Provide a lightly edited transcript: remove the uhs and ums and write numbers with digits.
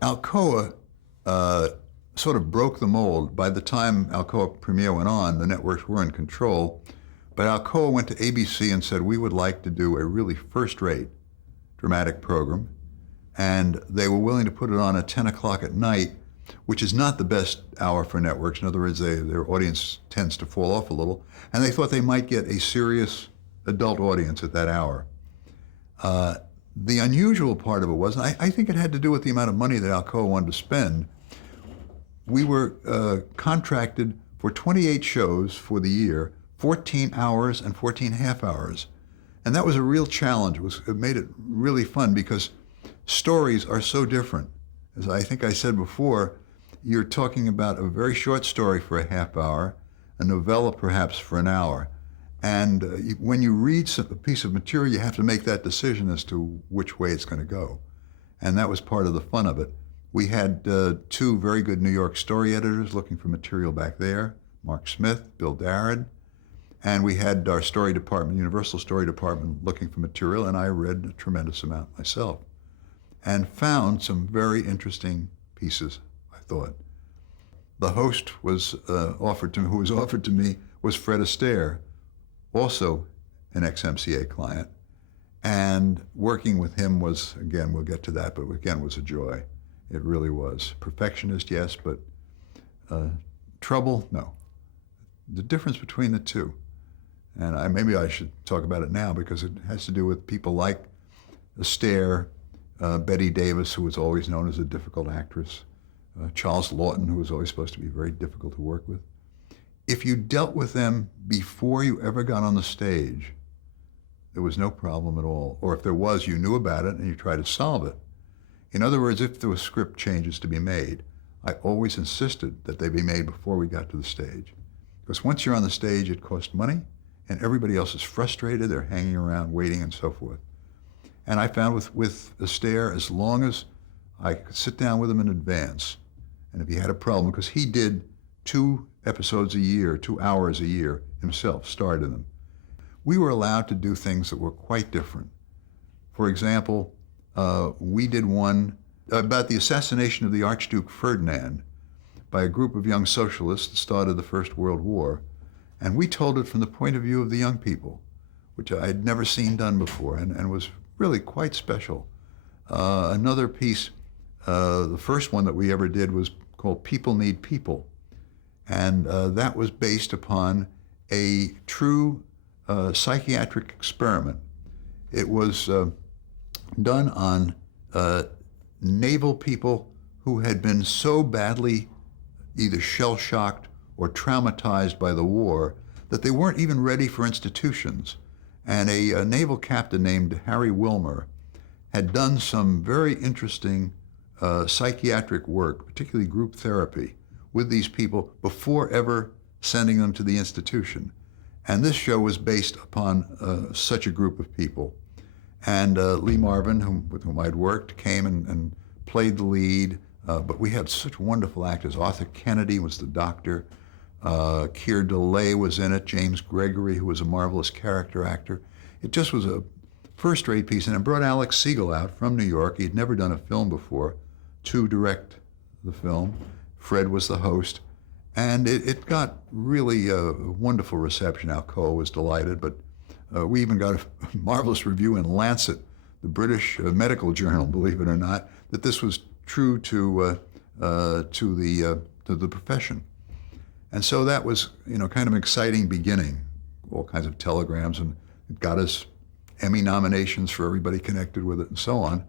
Alcoa sort of broke the mold. By the time Alcoa Premiere went on, the networks were in control. But Alcoa went to ABC and said, we would like to do a really first-rate dramatic program. And they were willing to put it on at 10 o'clock at night, which is not the best hour for networks. In other words, their audience tends to fall off a little. And they thought they might get a serious adult audience at that hour. The unusual part of it was, and I think it had to do with the amount of money that Alcoa wanted to spend. We were contracted for 28 shows for the year, 14 hours and 14 half hours. And that was a real challenge. It made it really fun because stories are so different. As I think I said before, you're talking about a very short story for a half hour, a novella perhaps for an hour. And when you read a piece of material, you have to make that decision as to which way it's going to go. And that was part of the fun of it. We had two very good New York story editors looking for material back there, Mark Smith, Bill Darrad. And we had our story department, Universal Story Department, looking for material, and I read a tremendous amount myself and found some very interesting pieces, I thought. The host was who was offered to me was Fred Astaire, also an ex-MCA client. And working with him was, again, we'll get to that, but again, was a joy. It really was. Perfectionist, yes, but trouble, no. The difference between the two. And maybe I should talk about it now because it has to do with people like Astaire, Betty Davis, who was always known as a difficult actress, Charles Lawton, who was always supposed to be very difficult to work with. If you dealt with them before you ever got on the stage, there was no problem at all. Or if there was, you knew about it and you tried to solve it. In other words, if there were script changes to be made, I always insisted that they be made before we got to the stage. Because once you're on the stage, it costs money, and everybody else is frustrated, they're hanging around, waiting, and so forth. And I found with Astaire, as long as I could sit down with him in advance, and if he had a problem, because he did 2 episodes a year, 2 hours a year himself, starred in them, we were allowed to do things that were quite different. For example, we did one about the assassination of the Archduke Ferdinand by a group of young socialists at the start of the First World War, and we told it from the point of view of the young people, which I had never seen done before, and was really quite special. Another piece, the first one that we ever did was called People Need People, and that was based upon a true psychiatric experiment. It was done on naval people who had been so badly either shell-shocked or traumatized by the war that they weren't even ready for institutions. And a naval captain named Harry Wilmer had done some very interesting psychiatric work, particularly group therapy, with these people before ever sending them to the institution. And this show was based upon such a group of people. And Lee Marvin, with whom I'd worked, came and played the lead. But we had such wonderful actors. Arthur Kennedy was the doctor. Keir DeLay was in it. James Gregory, who was a marvelous character actor. It just was a first-rate piece. And it brought Alex Siegel out from New York. He'd never done a film before to direct the film. Fred was the host. And it got really a wonderful reception. Alcoa was delighted, but we even got a marvelous review in Lancet, the British medical journal, believe it or not, that this was true to the profession. And so that was, kind of an exciting beginning, all kinds of telegrams, and it got us Emmy nominations for everybody connected with it and so on.